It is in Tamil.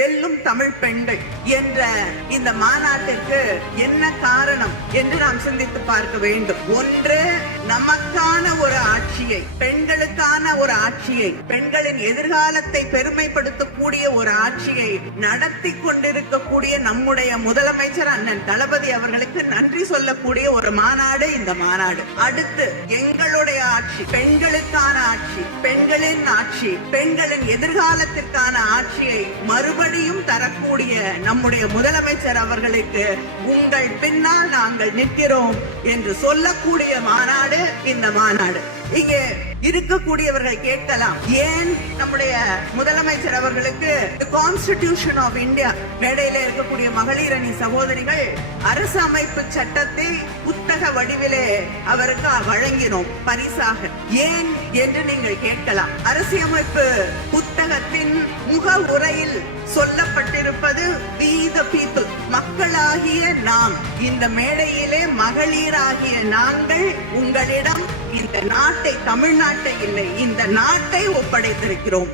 வெல்லும் தமிழ் பெண்கள் என்ற இந்த மாநாட்டிற்கு என்ன காரணம் என்று நாம் சிந்தித்து பார்க்க வேண்டும். ஒன்று, நமக்கான ஒரு ஆட்சியை, பெண்களுக்கான ஒரு ஆட்சியை, பெண்களின் எதிர்காலத்தை பெருமைப்படுத்தக்கூடிய ஒரு ஆட்சியை நடத்தி கொண்டிருக்கக்கூடிய நம்முடைய முதலமைச்சர் அண்ணன் தளபதி அவர்களுக்கு நன்றி சொல்லக்கூடிய ஒரு மாநாடு இந்த மாநாடு. அடுத்து, எங்களுடைய ஆட்சி, பெண்களுக்கான ஆட்சி, பெண்களின் ஆட்சி, பெண்களின் எதிர்காலத்திற்கான ஆட்சியை மறுபடியும் தரக்கூடிய நம்முடைய முதலமைச்சர் அவர்களுக்கு உங்கள் பின்னால் நாங்கள் நிற்கிறோம் என்று சொல்லக்கூடிய மாநாடு இந்த மாநாடு. இங்கே இருக்கக்கூடியவர்கள் கேட்கலாம், ஏன் நம்முடைய முதலமைச்சர் அவர்களுக்கு கான்ஸ்டிடியூஷன் ஆஃப் இந்தியா, மேடையில இருக்கக்கூடிய மகளிர் அணி சகோதரிகள் அரசு அமைப்பு சட்டத்தை புத்தக வடிவிலே அவருக்கு வழங்கினோம் பரிசாக, ஏன் என்று நீங்கள் கேட்கலாம். அரசியமைப்பு புத்தகத்தின் முக உரையில் சொல்லப்பட்டிருப்பது we the people, மக்களாகிய நாம், இந்த மேடையிலே மகளிராகிய நாங்கள் உங்களிடம் இந்த நாட்டை, தமிழ்நாட்டை இல்லை, இந்த நாட்டை ஒப்படைத்திருக்கிறோம்.